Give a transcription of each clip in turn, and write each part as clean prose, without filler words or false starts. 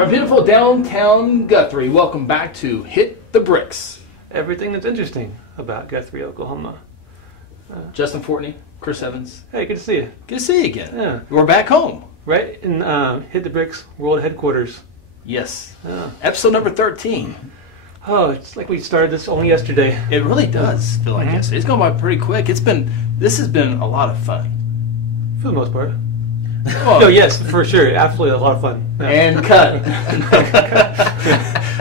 From beautiful downtown Guthrie, welcome back to Hit the Bricks. Everything that's interesting about Guthrie, Oklahoma. Justin Fortney, Chris Evans. Hey, good to see you. Good to see you again. Yeah. We're back home. Right in Hit the Bricks World Headquarters. Yes. Yeah. Episode number 13. Oh, it's like we started this only yesterday. It really does feel like yesterday. It's going by pretty quick. This has been a lot of fun. For the most part. Oh, No, yes, for sure. Absolutely a lot of fun. Yeah. And cut.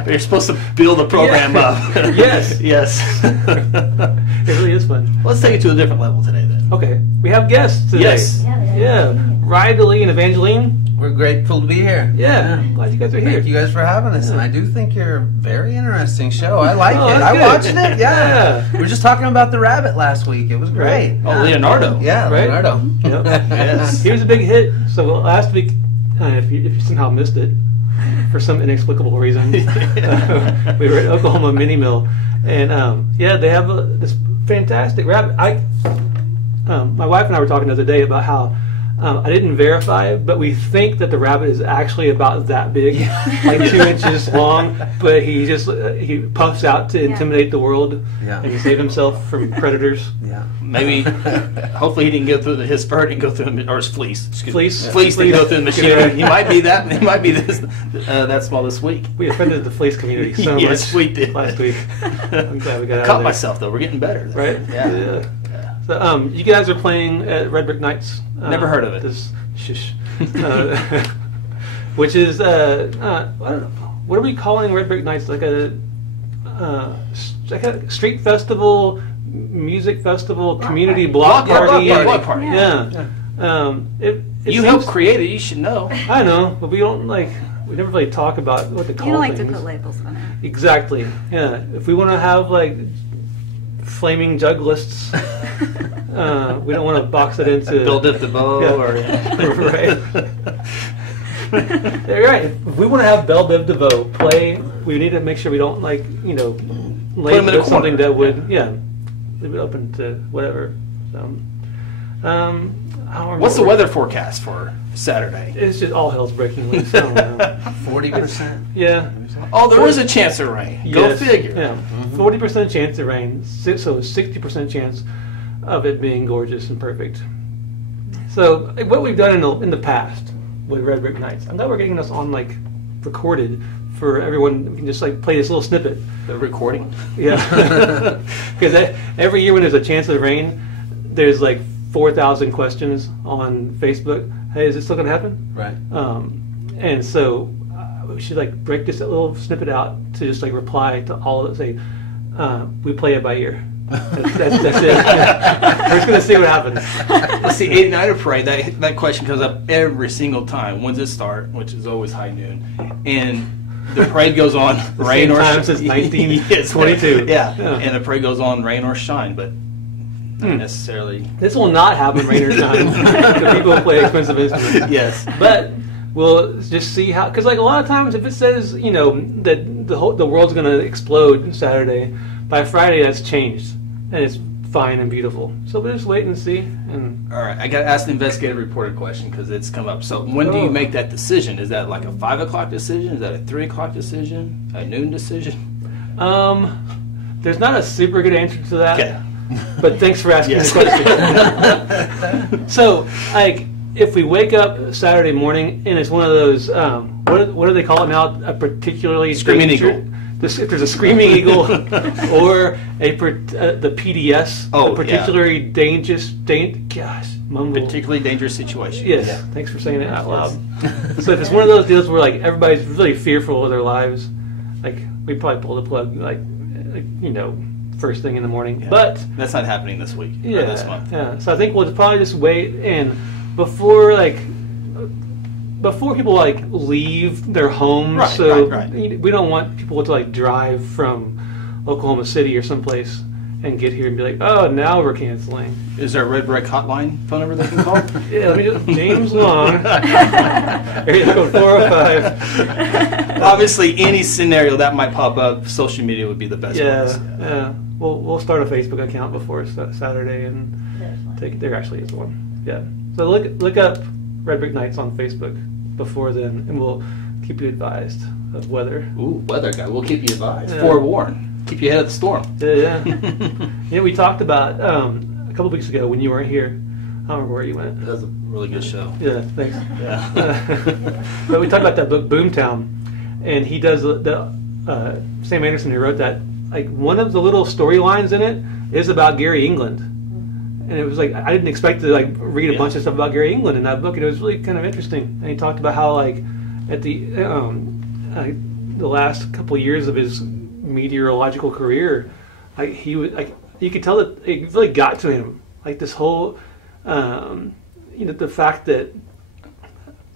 You're supposed to build a program up. Yes. Yes. It really is fun. Let's take it to a different level today then. Okay. We have guests today. Yes. Yeah. Ry Dalee and Evangeline. We're grateful to be here. Yeah. Glad you guys are here. Thank you guys for having us. And I do think you're a very interesting show. I like Oh, it. that's I good. watched it. Yeah. Yeah. We were just talking about the rabbit last week. It was great. Right. Oh, Leonardo. Yeah, Right? Leonardo. Yep. Yes. He was a big hit. So last week, if you somehow missed it, for some inexplicable reason, we were at Oklahoma Mini Mill, and yeah, they have this fantastic rabbit. My wife and I were talking the other day about how I didn't verify, but we think that the rabbit is actually about that big, like 2 inches long. But he puffs out to intimidate the world Yeah. and save himself from predators. Yeah. Maybe, hopefully he didn't go through his fur, didn't go through, or his fleece. Excuse Fleece? me. Fleece didn't go through the machine. Yeah. He might be that. He might be this. That small this week. We offended the fleece community so Yes, much we did. last week. I'm glad we got out Caught of there. myself though. We're getting better. Though. Right? Yeah. So, you guys are playing at Red Brick Nights. Never heard of it. Shush. Which is, I don't know, what are we calling Red Brick Nights? Like a street festival, music festival, community block party. Block party. Yeah. It You seems- helped create it. You should know. I know, but we don't we never really talk about what to call You don't like things. to put labels on it. Exactly. Yeah. If we want to have flaming jug lists, we don't want to box it into Build up the bow right. You're right. If we want to have Belle Biv DeVoe play, we need to make sure we don't him in label a it something corner. that would leave it open to whatever. So, I don't remember What's the weather forecast for Saturday? It's just all hell's breaking loose. I don't know. 40%. Yeah. Oh, there is a chance of rain. Go Yes. figure. Yeah, 40% chance of rain, so 60% chance of it being gorgeous and perfect. So what we've done in the past with Red Brick Nights, I'm glad we're getting this on recorded for everyone. We can just play this little snippet. The recording. Yeah, because every year when there's a chance of rain, there's 4,000 questions on Facebook. Hey, is it still going to happen? Right. And so we should break this little snippet out to just reply to all of it. Say, we play it by ear. That's it. We're just gonna see what happens. Let's see, 89er Parade. That question comes up every single time. When's it start? Which is always high noon, and the parade goes on rain Same or time since 1922. Yeah, and the parade goes on rain or shine, but not necessarily. This will not happen rain or shine. The people who play expensive instruments. Yes, But we'll just see how. Because a lot of times, if it says that the world's gonna explode Saturday, by Friday that's changed and it's fine and beautiful. So we'll just wait and see. And all right, I got to ask the investigative reporter question because it's come up. So when do you make that decision? Is that a 5 o'clock decision? Is that a 3 o'clock decision? A noon decision? there's not a super good answer to that. Okay. But thanks for asking the question. So, if we wake up Saturday morning and it's one of those, what do they call it now? A particularly Screaming eagle. If there's a screaming eagle or the PDS, Oh, a particularly dangerous, mumble. Particularly dangerous situation. Yes, thanks for saying it out loud. So if it's one of those deals where everybody's really fearful of their lives, we probably pull the plug first thing in the morning. Yeah. But That's not happening this week or this month. yeah. So I think we'll probably just wait and before people leave their homes. Right, so right. we don't want people to drive from Oklahoma City or someplace and get here and be oh, now we're canceling. Is there a Red Brick hotline phone number they can call? Yeah, let me just James Long. Area code 405. Obviously, any scenario that might pop up, social media would be the best. Yeah. We'll start a Facebook account before Saturday and there actually is one. Yeah. So look up Red Brick Nights on Facebook before then, and we'll keep you advised of weather. Ooh, weather guy. We'll keep you advised. Yeah. Forewarned. Keep you ahead of the storm. Yeah. Yeah, we talked about a couple of weeks ago when you weren't here. I don't remember where you went. That was a really good show. Yeah, thanks. Yeah. But we talked about that book, Boomtown, and he does Sam Anderson, who wrote that. Like one of the little storylines in it is about Gary England, and it was like I didn't expect to like read a bunch of stuff about Gary England in that book, and it was really kind of interesting. And he talked about how like at the last couple of years of his meteorological career, like he would like you could tell that it really got to him, like this whole the fact that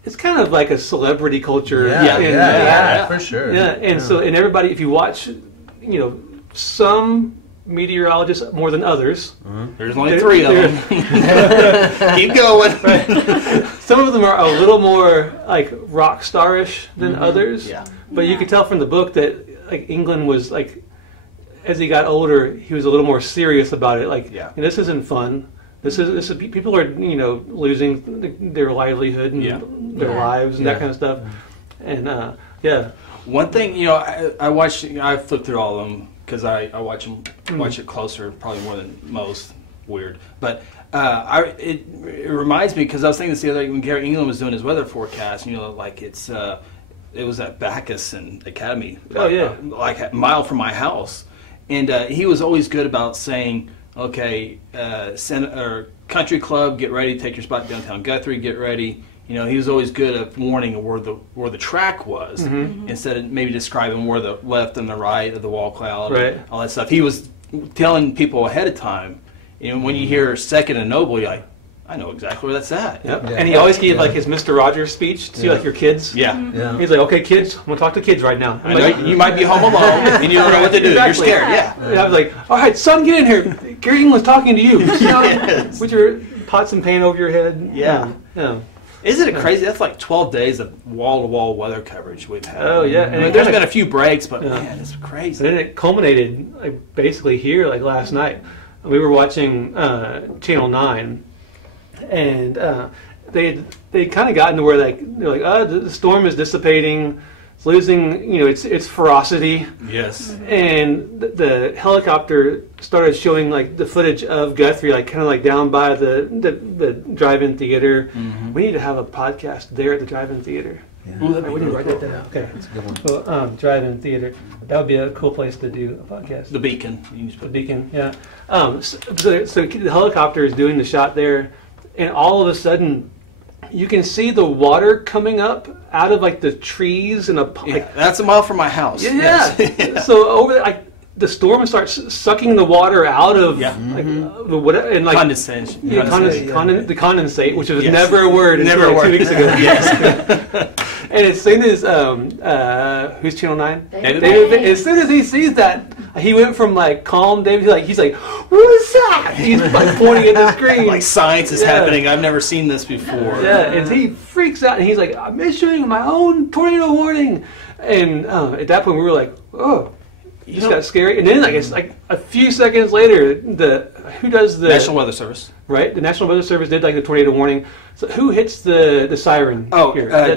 it's kind of like a celebrity culture. Yeah, for sure. Yeah, and so and everybody, if you watch, some meteorologists more than others. There's only 3 of them. Keep going. Right. Some of them are a little more like rock starish than others. Yeah. But you could tell from the book that like England was like, as he got older, he was a little more serious about it. Like, this isn't fun. This is people are losing their livelihood and their lives and that kind of stuff. And one thing I flipped through all of them because I watch it closer, probably more than most. Weird, but it reminds me because I was thinking this the other day when Gary England was doing his weather forecast. It was at Bacchus and Academy. Like a mile from my house, and he was always good about saying, okay, country club, get ready, take your spot downtown Guthrie, get ready. He was always good at warning where the track was, instead of maybe describing where the left and the right of the wall cloud, and all that stuff. He was telling people ahead of time. When you hear Second and Noble, you're like, I know exactly where that's at. Yep. And he always gave like his Mr. Rogers speech to like your kids. Yeah. He's like, okay, kids, I'm gonna talk to kids right now. I know you might be home alone and you don't know what to do. Exactly. You're scared. Yeah. And I was like, all right, son, get in here. Gary England's talking to you. With your pots and pan over your head. Yeah. Isn't it crazy? That's like 12 days of wall-to-wall weather coverage we've had. Oh, yeah. And there's been a few breaks, but man, it's crazy. And then it culminated like, basically here, like last night. We were watching Channel 9, and they kind of gotten to where they're like, oh, the storm is dissipating. It's losing, its ferocity. Yes. And the helicopter started showing like the footage of Guthrie, like kind of like down by the drive-in theater. We need to have a podcast there at the drive-in theater. Yeah. We need to write that down. Okay. That's a good one. Well, drive-in theater. That would be a cool place to do a podcast. The Beacon. You can just The Beacon, yeah. So the helicopter is doing the shot there, and all of a sudden, you can see the water coming up out of like the trees and that's a mile from my house. Yeah. Yes. So over there, like the storm starts sucking the water out of the whatever and like condensation. The condensate, which was never a word until like 2 weeks ago. Yes. And as soon as who's Channel 9? David. As soon as he sees that, he went from like calm David, he's like, what is that? He's like pointing at the screen. Like science is happening. I've never seen this before. Yeah, and he freaks out and he's like, I'm issuing my own tornado warning. And at that point we were like, oh. It just got scary, and then I guess like a few seconds later, who does the National Weather Service? Right, the National Weather Service did like the tornado warning. So who hits the siren?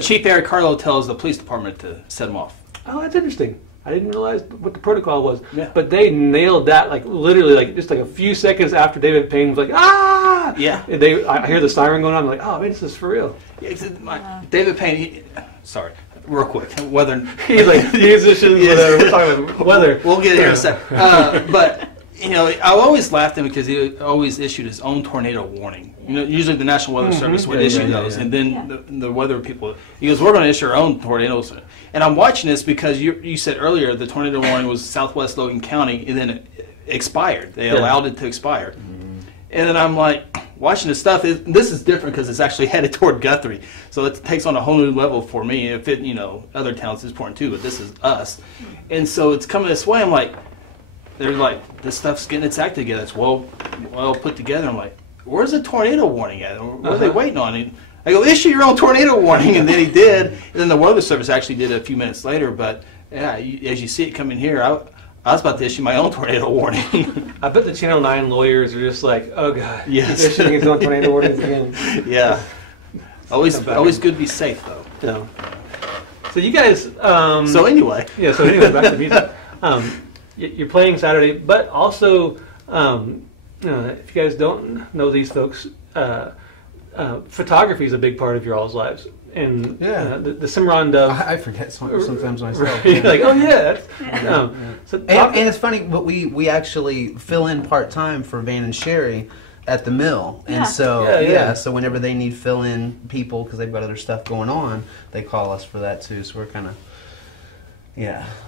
Chief Eric Carlo tells the police department to set them off. Oh, that's interesting. I didn't realize what the protocol was. Yeah. But they nailed that like literally like just like a few seconds after David Payne was like ah. Yeah. And I hear the siren going on. I'm like, oh man, this is for real. Yeah, David Payne. Sorry. Real quick, weather. He's like musicians, whatever. We're talking about weather. We'll get here in a sec. But I always laughed at him because he always issued his own tornado warning. Usually the National Weather Service would issue those, and then the weather people. He goes, "We're going to issue our own tornadoes." And I'm watching this because you said earlier the tornado warning was Southwest Logan County, and then it expired. They allowed it to expire, and then I'm like. Watching this stuff, this is different because it's actually headed toward Guthrie, so it takes on a whole new level for me. If it, other towns is important too, but this is us, and so it's coming this way. I'm like, they're like, this stuff's getting its act together. It's well put together. I'm like, where's the tornado warning at? What are they waiting on? And I go, issue your own tornado warning, and then he did. And then the Weather Service actually did it a few minutes later. But yeah, as you see it coming here, I was about to issue my own tornado warning. I bet the Channel 9 lawyers are just like, oh god, yes. They're issuing his own tornado warnings again. Yeah. Always good to be safe though. Yeah. So you guys. So anyway. Yeah. So anyway, back to music. You're playing Saturday, but also, if you guys don't know these folks, photography is a big part of your all's lives. And the Cimarron Dove. I forget sometimes myself. You're like, oh yeah. So and it's funny, but we actually fill in part time for Van and Sherry at the mill, and so whenever they need fill in people because they've got other stuff going on, they call us for that too. So we're kind of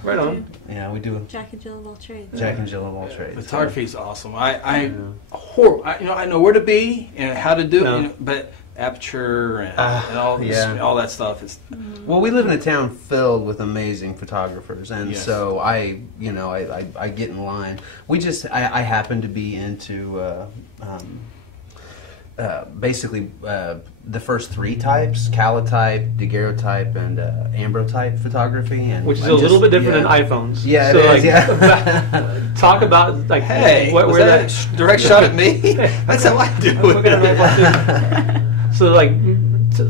right on. Yeah, we do. Jack and Jill of all trades. Jack and Jill of all trades. Photography is awesome. I know where to be and how to do it, but aperture and all that stuff is. Well, we live in a town filled with amazing photographers, and so I get in line. I happen to be into basically the first three types: calotype, daguerreotype, and ambrotype photography, and which is a little bit different than iPhones. Yeah, so it is, talk about like, hey, where that direct shot at me? That's how I do it. So like,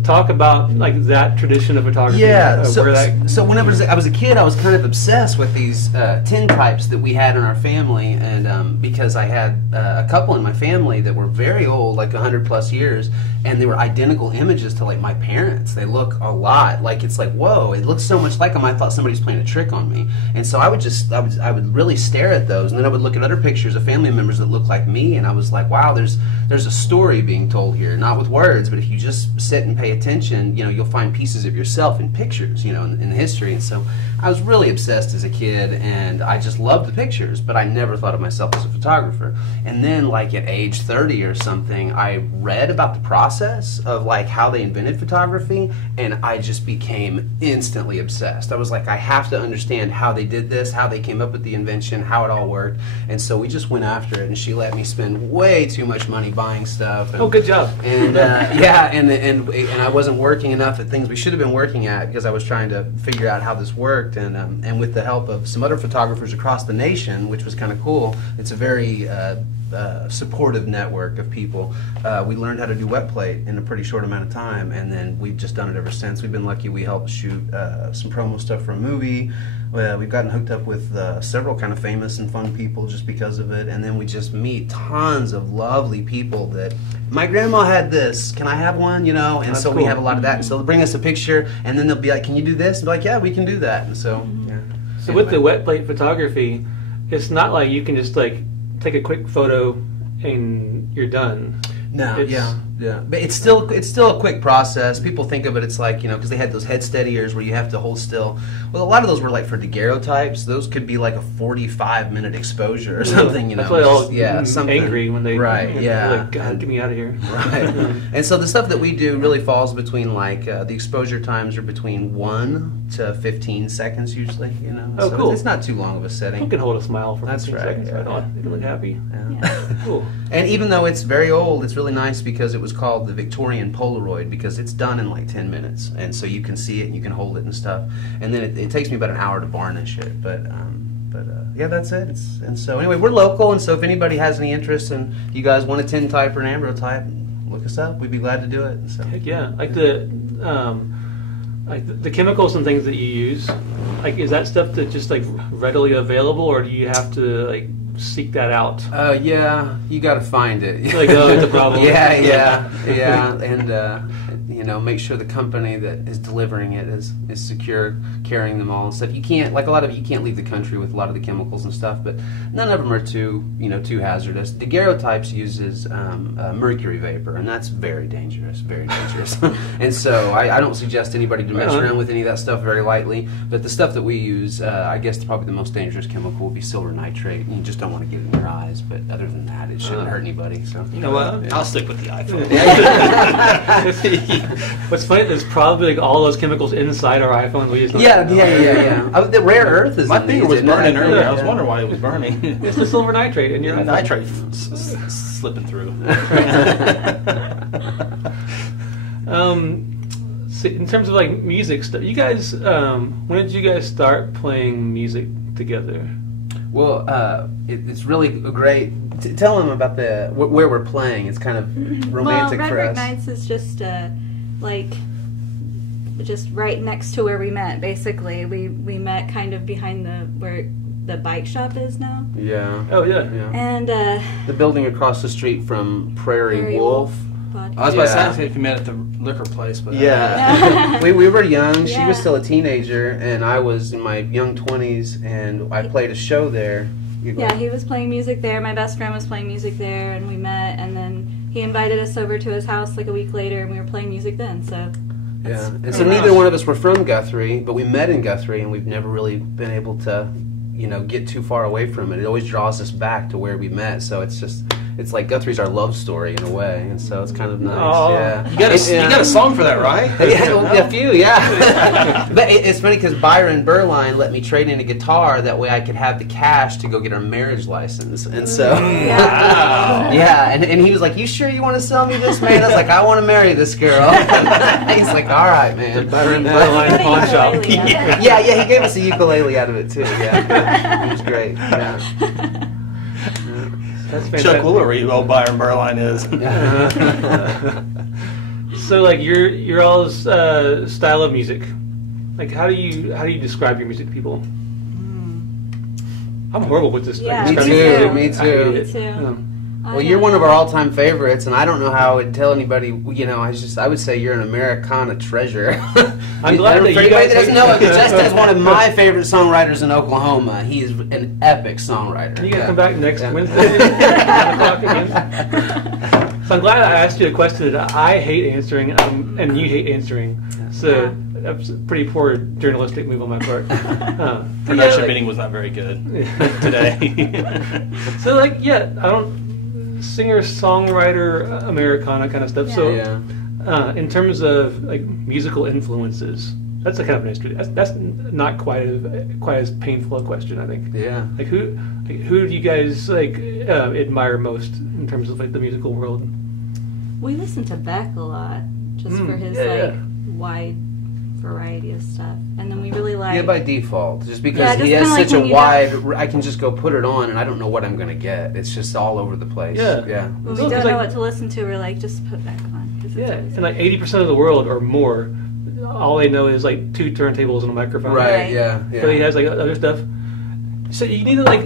talk about like that tradition of photography. Yeah. So whenever I was a kid, I was kind of obsessed with these tin types that we had in our family, and because I had a couple in my family that were very old, like 100+ years, and they were identical images to like my parents. They look a lot like, it's like, whoa, it looks so much like them. I thought somebody was playing a trick on me, and so I would really stare at those, and then I would look at other pictures of family members that looked like me, and I was like, wow, there's a story being told here, not with words, but if you just sit and pay attention, you'll find pieces of yourself in pictures, in history. And so I was really obsessed as a kid, and I just loved the pictures, but I never thought of myself as a photographer. And then like at age 30 or something, I read about the process of like how they invented photography, and I just became instantly obsessed. I was like, I have to understand how they did this, how they came up with the invention, how it all worked. And so we just went after it, and she let me spend way too much money buying stuff. And, good job. And and I wasn't working enough at things we should have been working at because I was trying to figure out how this worked. And with the help of some other photographers across the nation, which was kind of cool, it's a very supportive network of people. We learned how to do wet plate in a pretty short amount of time, and then we've just done it ever since. We've been lucky. We helped shoot some promo stuff for a movie. We've gotten hooked up with several kind of famous and fun people just because of it, and then we just meet tons of lovely people that, my grandma had this, can I have one, and That's so cool. we have a lot of that, and so they'll bring us a picture, and then they'll be like, can you do this? And be like, yeah, we can do that, and so, So with the wet plate photography, it's not like you can just like take a quick photo and you're done. No, but it's still a quick process. People think of it, it's like, because they had those head steadiers where you have to hold still. Well, a lot of those were like for daguerreotypes. Those could be like a 45-minute exposure or something, That's why they're all something angry when they like, God, get me out of here. Right. And so the stuff that we do really falls between like the exposure times are between 1 to 15 seconds usually. Oh, so cool. It's not too long of a setting. You can hold a smile for 15 right, seconds. yeah. Right on. You can look happy. Yeah. Cool. And even though it's very old, it's really nice because it was called the Victorian Polaroid because it's done in like 10 minutes. And so you can see it and you can hold it and stuff. And then it takes me about an hour to varnish it. But that's it. And so anyway, we're local. And so if anybody has any interest and you guys want a tin type or an ambrotype, look us up. We'd be glad to do it. So. Heck yeah. Like the chemicals and things that you use, like is that stuff that just like readily available, or do you have to like seek that out? Yeah, you got to find it. Like, it's a problem. Yeah, and make sure the company that is delivering it is secure, carrying them all and stuff. You can't, like a lot of you can't leave the country with a lot of the chemicals and stuff, but none of them are too hazardous. Daguerreotypes uses mercury vapor, and that's very dangerous, and so I don't suggest anybody to mess around with any of that stuff very lightly. But the stuff that we use, I guess probably the most dangerous chemical would be silver nitrate. You just don't want to get it in your eyes, but other than that, it shouldn't hurt anybody. So you know what? Yeah. I'll stick with the iPhone. What's funny is probably like all those chemicals inside our iPhone. We just yeah. The rare earth is my finger was burning earlier. I was wondering why it was burning. It's the silver nitrate, and your nitrate slipping through. So in terms of like music stuff, you guys, when did you guys start playing music together? Well, it's really great. Tell them about where we're playing. It's kind of romantic for us. Nights is just like just right next to where we met. Basically, we met kind of behind where the bike shop is now. Yeah. Oh yeah. And the building across the street from Prairie Wolf. I was about to say if you met at the liquor place, but yeah, we were young. She Yeah. was still a teenager, and I was in my young 20s, and I played a show there. Yeah, he was playing music there. My best friend was playing music there, and we met. And then he invited us over to his house like a week later, and we were playing music then. So Yeah, and so neither one of us were from Guthrie, but we met in Guthrie, and we've never really been able to, get too far away from it. It always draws us back to where we met. So it's like Guthrie's our love story in a way, and so it's kind of nice. Oh. Yeah, you got a song for that, right? Yeah, a few, yeah. But it's funny because Byron Berline let me trade in a guitar, that way I could have the cash to go get our marriage license. And so, Wow. yeah, and he was like, "You sure you want to sell me this, man?" I was like, "I want to marry this girl." He's like, "All right, man." Byron Berline pawn shop. Yeah, he gave us a ukulele out of it too. Yeah, it was great. Yeah. That's fantastic. Chuck Woolery, who old Byron Berline is. So like your all's style of music, like how do you describe your music to people? I'm horrible with this. Yeah, like, Me describing too. music. Me I hate too. it. Me too. Um, Well, you're one of our all-time favorites, and I don't know how I would tell anybody. I would say you're an Americana treasure. I'm glad that for you anybody guys that doesn't know it, Just as one of my favorite songwriters in Oklahoma. He is an epic songwriter. You gotta come back next Wednesday, 9 o'clock again. So I'm glad I asked you a question that I hate answering, and you hate answering. So that's a pretty poor journalistic move on my part. Production meeting was not very good today. So like, I don't singer, songwriter, Americana kind of stuff. So in terms of like musical influences, that's a kind of an history. That's not quite as painful a question, I think. Yeah. Like who do you guys like admire most in terms of like the musical world? We listen to Beck a lot, just for his wide variety of stuff, and then we really like. Yeah, by default, just because just he has kinda such like a when wide. I can just go put it on, and I don't know what I'm going to get. It's just all over the place. Yeah. When we So don't it's know like- what to listen to, we're like, just put Beck on. 'Cause it's always- And like 80% of the world or more, all they know is like 2 turntables and a microphone. Right. Yeah. But he has like other stuff. So you need to like.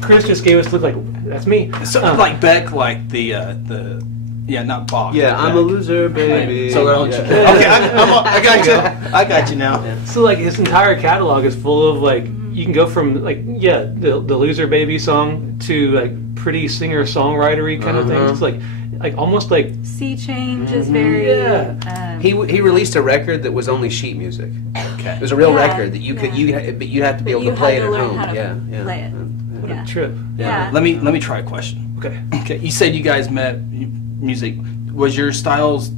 Chris just gave us the look like that's me. So like Beck, like the not Bach. Yeah, I'm a loser, baby. So don't you? Okay, I got you. I got you now. So like his entire catalog is full of like you can go from like the loser baby song to like pretty singer songwritery kind of things. It's like almost like Sea Change is very. He released a record that was only sheet music. Okay. It was a real Yeah, record that but you had to be able to you play had it to at learn home. how to Yeah. play it. what Yeah. a trip. Yeah. Let me try a question. Okay. You said you guys met music. Was your styles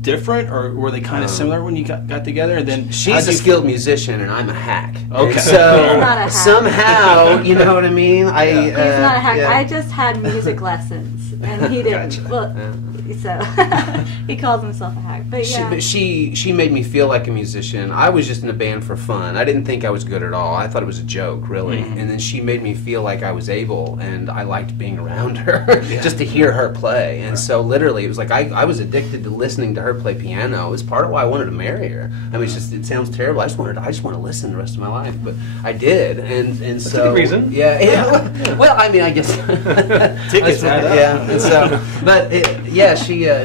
different, or were they kind of similar when you got together? And then She's a skilled musician, and I'm a hack. Okay. And so He's not a hack. somehow, you know what I mean? He's not a hack. yeah. I just had music lessons, and he didn't. Gotcha. Well, so he calls himself a hack. But yeah. She made me feel like a musician. I was just in a band for fun. I didn't think I was good at all. I thought it was a joke, really. And then she made me feel like I was able, and I liked being around her, just to hear her play. And so literally, it was like I was addicted to listening to her play piano. It was part of why I wanted to marry her. I mean, it sounds terrible. I just want to listen the rest of my life, but I did. And so a good reason. Yeah. Well, I mean, I guess Tickets add up. Yeah. And so, but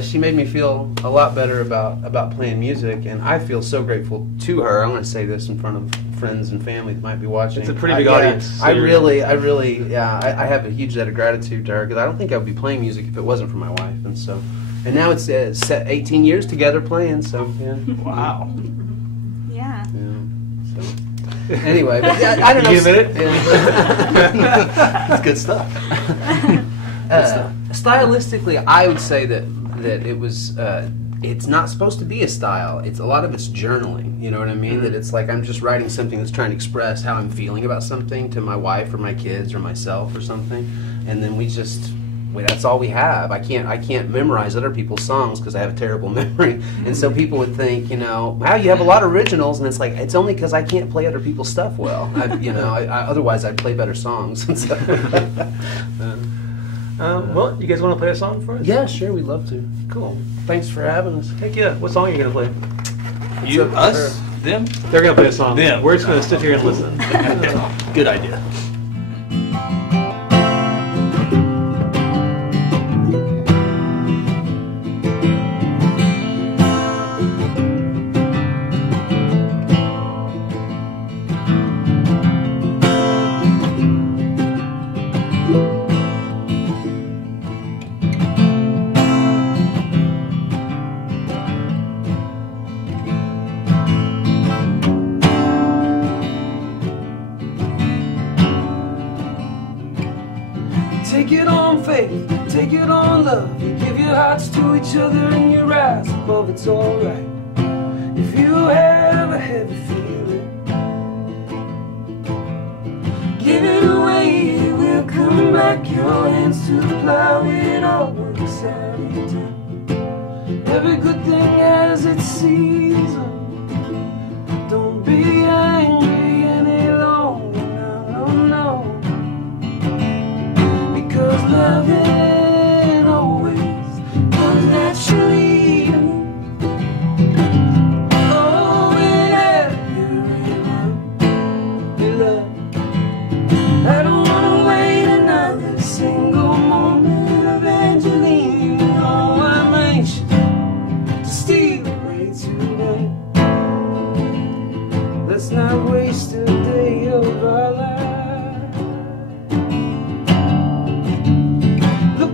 she made me feel a lot better about playing music, and I feel so grateful to her. I want to say this in front of friends and family that might be watching. It's a pretty big audience. So I really, I have a huge debt of gratitude to her, because I don't think I would be playing music if it wasn't for my wife. And now it's set 18 years together playing. So yeah. Wow. Yeah. So anyway, but I don't know. You admit it? That's good stuff. Stylistically, I would say that it was. It's not supposed to be a style. A lot of it's journaling. You know what I mean? That it's like I'm just writing something that's trying to express how I'm feeling about something to my wife or my kids or myself or something, and then that's all we have. I can't memorize other people's songs because I have a terrible memory, and so people would think, wow, you have a lot of originals, and it's like it's only because I can't play other people's stuff well. Otherwise I'd play better songs. Well, you guys want to play a song for us? Yeah, sure, we'd love to. Cool. Thanks for having us. Heck yeah. What song are you going to play? You, us, them? They're going to play a song. Them. We're just going to sit here and listen. Good idea. Take it on faith, take it on love. You give your hearts to each other and you rise above, it's alright. If you have a heavy feeling, give it away, it will come back. Your hands to the plow, it all works out in time. Every good thing has its season. Don't be angry any longer, no, no, no. Because loving always comes naturally to me. Oh, whenever you love, I don't want to wait another single moment of Evangeline. You know I'm anxious to steal away tonight. Let's not waste a day of our lives. Look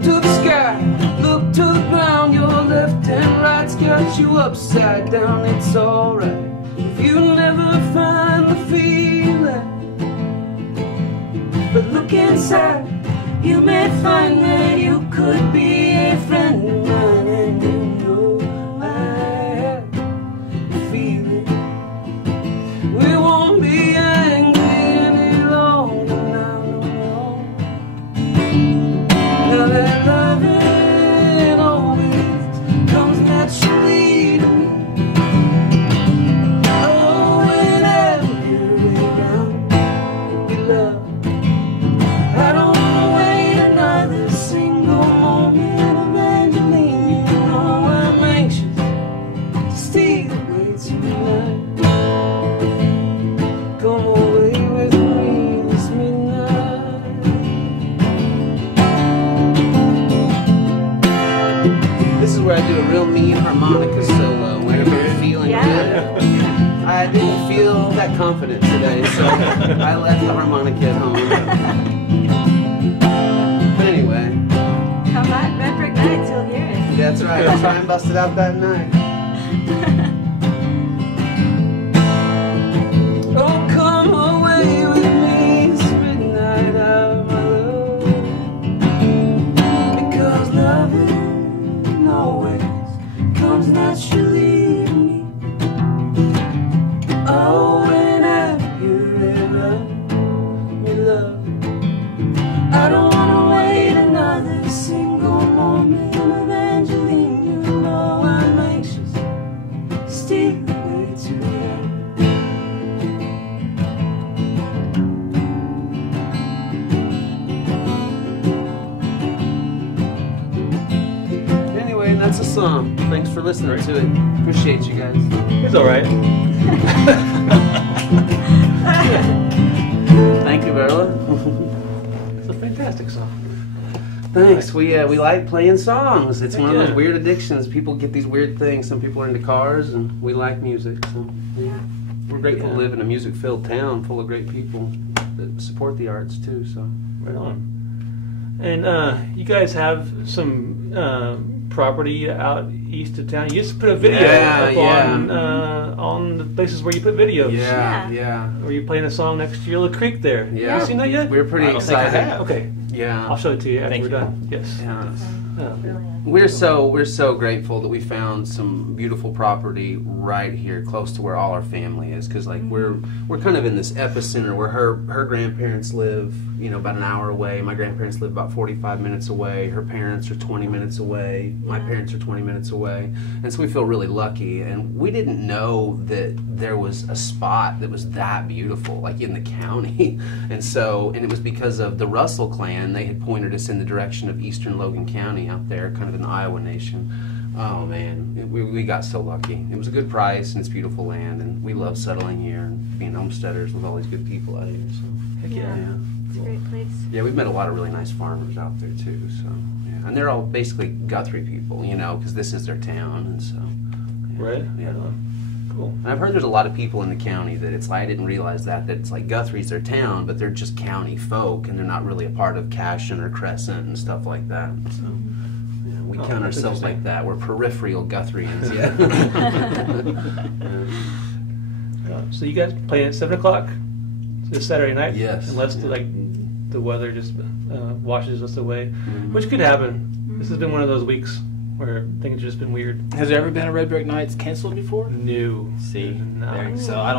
to the ground, your left and right's got you upside down, it's alright. If you never find the feeling, but look inside, you may find that you could be a friend of mine. And you know I have the feeling. We won't be angry any longer now, no, no. Now that loving naturally to me. Oh, whenever you're around, you love. I don't want to wait another single moment of Evangeline. You know I'm anxious to steal away tonight. Come away with me this midnight. This is where I do a real mean harmonica solo whenever you're feeling good. I didn't feel that confident today, so I left the harmonica at home. But anyway. Come back Red Brick Nights, you'll hear it. That's right, I'll try and bust it out that night. Oh, come away with me this midnight hour, my love. Because loving always comes naturally to me. Oh, whenever you're around, you love. I don't want to wait another single moment of Evangeline. You know I'm anxious to steal away tonight. Anyway, that's a song. Thanks for listening to it. Appreciate you guys. It's all right. Thank you, Verla. It's a fantastic song. Thanks. We like playing songs. It's one of Yeah. those weird addictions. People get these weird things. Some people are into cars, and we like music. So yeah. We're grateful to live in a music-filled town full of great people that support the arts too. So Right on. And you guys have some property out east of town. You used to put a video on the places where you put videos. yeah. Were you playing a song next to Yellow Creek there? Yeah. Have you seen that yet? We're pretty I don't think I excited. have. Okay. Yeah. I'll show it to you after Thank we're you. done. Yes. Yeah. Yeah. We're so grateful that we found some beautiful property right here, close to where all our family is. Because like we're kind of in this epicenter where her grandparents live, about an hour away. My grandparents live about 45 minutes away. Her parents are 20 minutes away. My parents are 20 minutes away, and so we feel really lucky. And we didn't know that there was a spot that was that beautiful, like in the county. And it was because of the Russell clan. They had pointed us in the direction of eastern Logan County out there, kind of in the Iowa Nation. Oh man, we got so lucky. It was a good price and it's beautiful land, and we love settling here and being homesteaders with all these good people out here. So Heck yeah. It's a great place. yeah, we've met a lot of really nice farmers out there too. So yeah, and they're all basically Guthrie people, because this is their town, and so yeah, Right. Yeah. Cool. And I've heard there's a lot of people in the county that it's like, I didn't realize that it's like Guthrie's their town, but they're just county folk, and they're not really a part of Cashin or Crescent and stuff like that. So yeah, we count that's ourselves like interesting. that. We're peripheral Guthrians. Yeah. So you guys playing at 7 o'clock this Saturday night? Yes. Unless the weather just washes us away, which could happen. This has been one of those weeks where things have just been weird. Has there ever been a Red Brick Nights canceled before? New. See, No. there, so I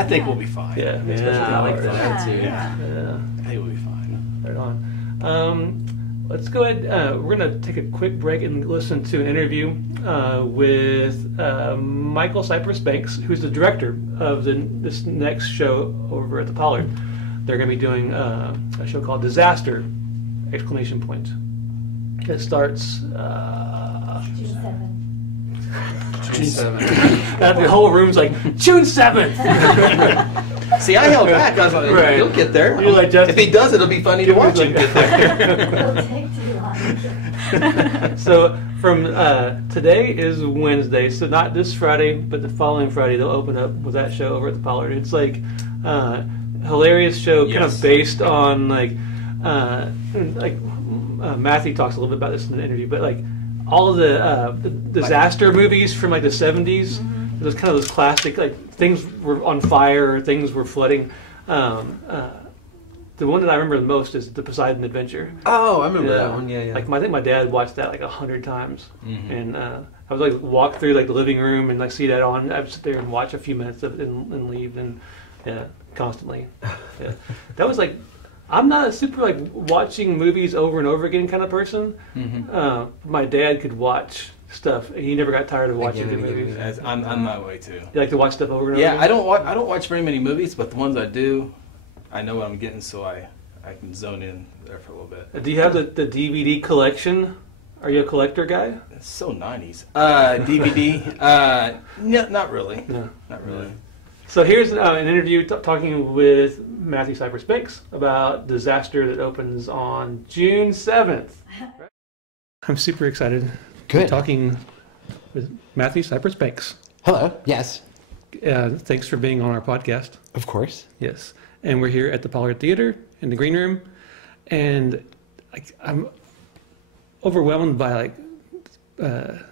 I think we'll be fine. Yeah. Especially Yeah, I like Pollard. that too. Yeah. Yeah. I think we'll be fine. Right on. Let's go ahead. We're going to take a quick break and listen to an interview with Michael Cypress Banks, who's the director of this next show over at the Pollard. They're going to be doing a show called Disaster! Exclamation point. It starts. June 7th. June 7th. The whole room's like June 7th. See, I held back. I was like, Right. he'll get there. You're like, Justin. If he does, it'll be funny to watch him get there. It'll take too long. So from today is Wednesday, so not this Friday, but the following Friday they'll open up with that show over at the Pollard. It's like hilarious show, kind Yes. of based on Matthew talks a little bit about this in the interview, but like all of the disaster movies from like the 70s, those kind of those classic, like things were on fire or things were flooding. The one that I remember the most is the Poseidon Adventure. Oh, I remember that one. Yeah, yeah. Like I think my dad watched that like 100 times, and I would like walk through like the living room and like see that on. I'd sit there and watch a few minutes of it and leave, and constantly. Yeah, that was like. I'm not a super like watching movies over and over again kind of person. My dad could watch stuff. He never got tired of watching Again good and again. movies. I'm that way too. You like to watch stuff over and over Yeah, again? I don't watch very many movies, but the ones I do, I know what I'm getting, so I can zone in there for a little bit. Do you have the DVD collection? Are you a collector guy? It's so 90s. DVD? No, not really. No. Not really. So here's an interview talking with Matthew Cypress Banks about Disaster that opens on June 7th. I'm super excited. Good. Talking with Matthew Cypress Banks. Hello. Yes. Thanks for being on our podcast. Of course. Yes. And we're here at the Pollard Theater in the green room. And I'm overwhelmed by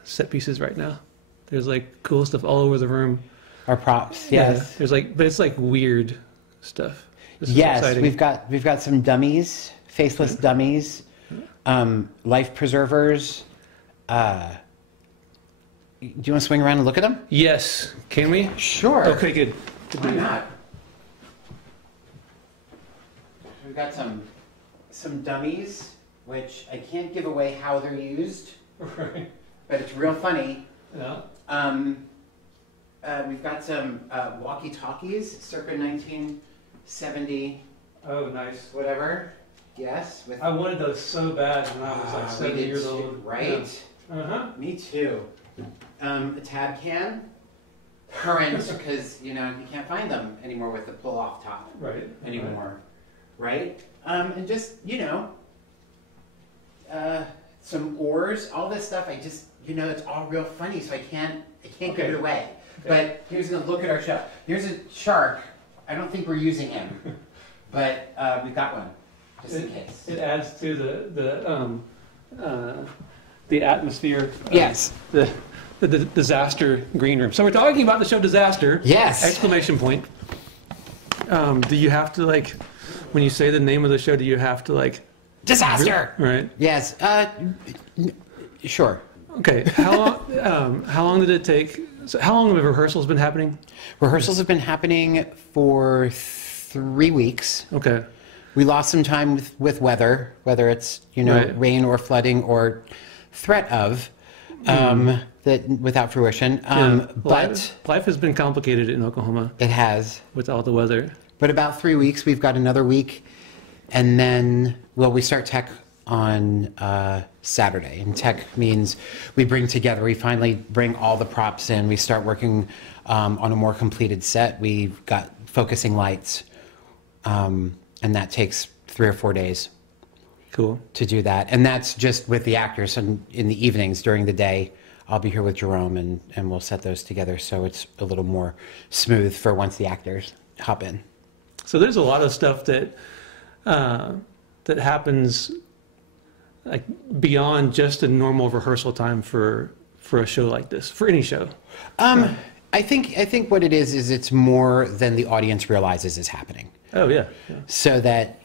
set pieces right now. There's like cool stuff all over the room. Our props. Yes. There's but it's like weird stuff. This is Yes. exciting. We've got some dummies, faceless dummies, life preservers. Do you want to swing around and look at them? Yes. Can we? Sure. Okay, good. Why not? We've got some dummies, which I can't give away how they're used, Right. but it's real funny. Yeah. We've got some walkie-talkies, circa 1970, Oh, nice. whatever. Yes. With I wanted those so bad when I was like we 7 did years too, old. right? Yeah. Uh-huh. Me too. A tab can, current, because you can't find them anymore with the pull-off top Right. anymore, right? And just some oars, all this stuff. I just it's all real funny, so I can't give it away. Okay. But here's a look at our show. Here's a shark. I don't think we're using him, but we've got one just in case. It adds to the atmosphere. Of Yes. The disaster green room. So we're talking about the show Disaster. Yes. Exclamation point. Do you have to when you say the name of the show? Do you have to Disaster. Right. Yes. Sure. Okay. How long did it take? So how long have rehearsals been happening? Rehearsals have been happening for 3 weeks. Okay. We lost some time with weather, whether it's Right. rain or flooding or threat of that without fruition. Yeah. But life has been complicated in Oklahoma it has. with all the weather. But about 3 weeks, we've got another week, and then we start tech on Saturday. And tech means we finally bring all the props in. We start working on a more completed set. We've got focusing lights, and that takes 3 or 4 days. Cool. To do that. And that's just with the actors. And in the evenings, during the day, I'll be here with Jerome, and we'll set those together so it's a little more smooth for once the actors hop in. So there's a lot of stuff that that happens like beyond just a normal rehearsal time for a show like this, for any show. I think what it is it's more than the audience realizes is happening. Oh yeah. So that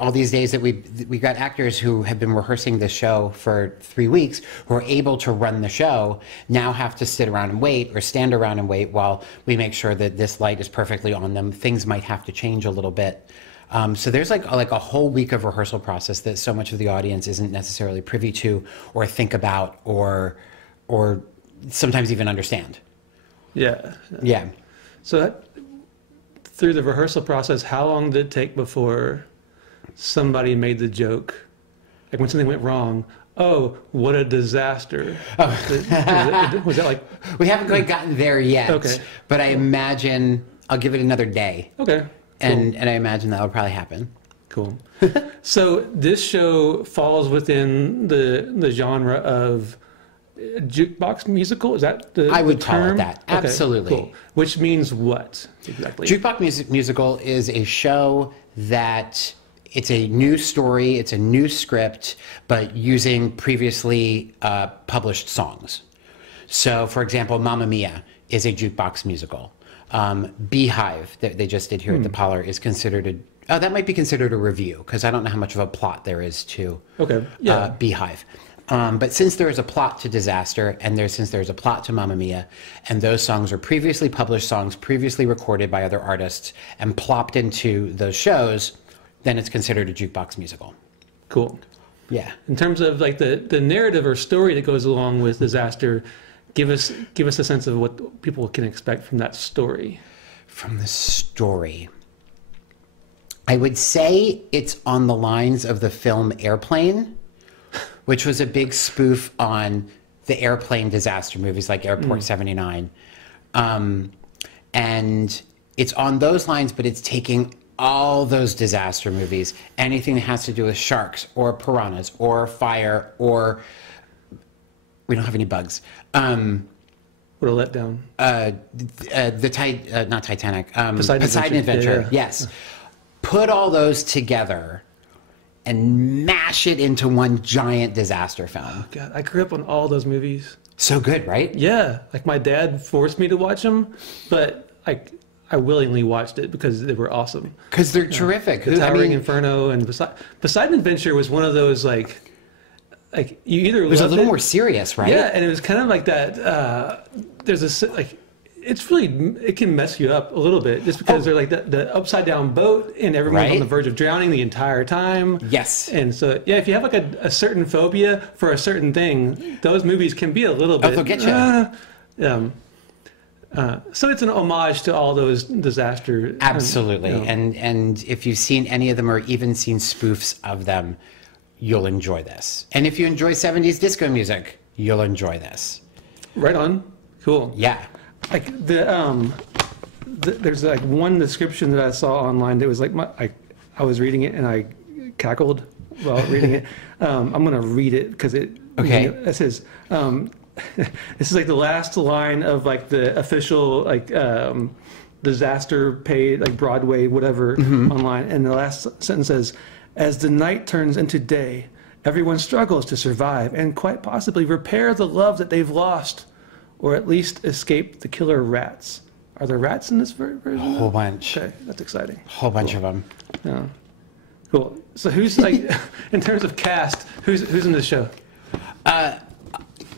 all these days that we've got actors who have been rehearsing this show for 3 weeks, who are able to run the show, now have to sit around and wait or stand around and wait while we make sure that this light is perfectly on them. Things might have to change a little bit. So there's like a whole week of rehearsal process that so much of the audience isn't necessarily privy to or think about or sometimes even understand. Yeah. Yeah. So through the rehearsal process, how long did it take before somebody made the joke, like when something went wrong? Oh, what a disaster! Oh. Was that like? We haven't quite gotten there yet. Okay, but I imagine I'll give it another day. Okay, cool. and I imagine that'll probably happen. Cool. So this show falls within the genre of jukebox musical. Is that the I would the call term? it that. Absolutely. Okay, cool. Which means what exactly? Jukebox musical is a show that. It's a new story, it's a new script, but using previously published songs. So, for example, Mamma Mia is a jukebox musical. Beehive, that they just did here at the Pollard, is considered that might be considered a review, because I don't know how much of a plot there is to Beehive. But since there is a plot to Disaster, and since there's a plot to Mamma Mia, and those songs are previously published songs, previously recorded by other artists, and plopped into those shows, then it's considered a jukebox musical. Cool. Yeah. In terms of like the narrative or story that goes along with Disaster, give us a sense of what people can expect from that story. From the story, I would say it's on the lines of the film Airplane, which was a big spoof on the airplane disaster movies like Airport 79. And it's on those lines, but it's taking all those disaster movies, anything that has to do with sharks or piranhas or fire or we don't have any bugs. What a letdown. Not Titanic. Poseidon Adventure. Yeah. Yes. Put all those together and mash it into one giant disaster film. Oh, God, I grew up on all those movies. So good, right? Yeah. Like my dad forced me to watch them, but I willingly watched it because they were awesome. Because they're terrific. The Towering Inferno and Poseidon Adventure was one of those like you either it was a little more serious, right? Yeah, and it was kind of like that. There's a it can mess you up a little bit just because they're like the upside down boat and everyone's on the verge of drowning the entire time. Yes. And so if you have like a certain phobia for a certain thing, those movies can be a little bit. They'll get you. So it's an homage to all those disaster. Absolutely. And if you've seen any of them or even seen spoofs of them, you'll enjoy this. And if you enjoy 70s disco music, you'll enjoy this. Right on. Cool. Yeah. Like there's like one description that I saw online that was like I was reading it and I cackled while reading it. I'm gonna read it because it says this is like the last line of like the official like disaster paid like Broadway whatever online, and the last sentence says, "As the night turns into day, everyone struggles to survive and quite possibly repair the love that they've lost, or at least escape the killer rats." Are there rats in this version? A whole bunch. Okay, that's exciting. A whole bunch of them. Yeah. Cool. So who's like, in terms of cast, who's in this show?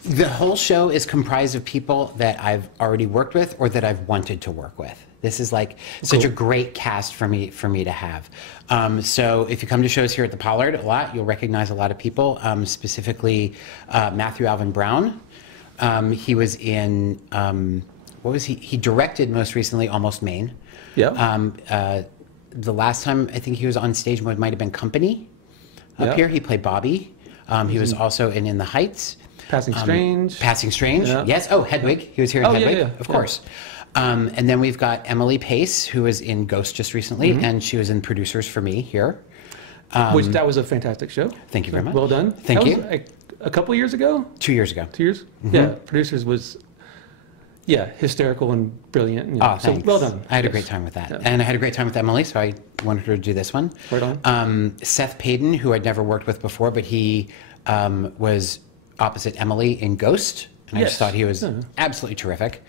The whole show is comprised of people that I've already worked with or that I've wanted to work with. This is like such a great cast for me to have. So if you come to shows here at the Pollard a lot, you'll recognize a lot of people, specifically Matthew Alvin Brown. He was in, what was he? He directed most recently Almost Maine. Yeah. the last time I think he was on stage might have been Company up here. He played Bobby. He was also in the Heights. Passing Strange. Passing Strange. Yeah. Yes. Oh, Hedwig. He was here in Hedwig. Yeah. Of course. And then we've got Emily Pace, who was in Ghost just recently, and she was in Producers for me here. Which that was a fantastic show. Thank you very much. Well done. Thank you. Was a couple years ago? 2 years ago. 2 years? Yeah. Producers was, hysterical and brilliant. Oh, so thanks. well done. I had a great time with that. And I had a great time with Emily, so I wanted her to do this one. Right on. Seth Payton, who I'd never worked with before, but he was opposite Emily in Ghost. And I just thought he was absolutely terrific.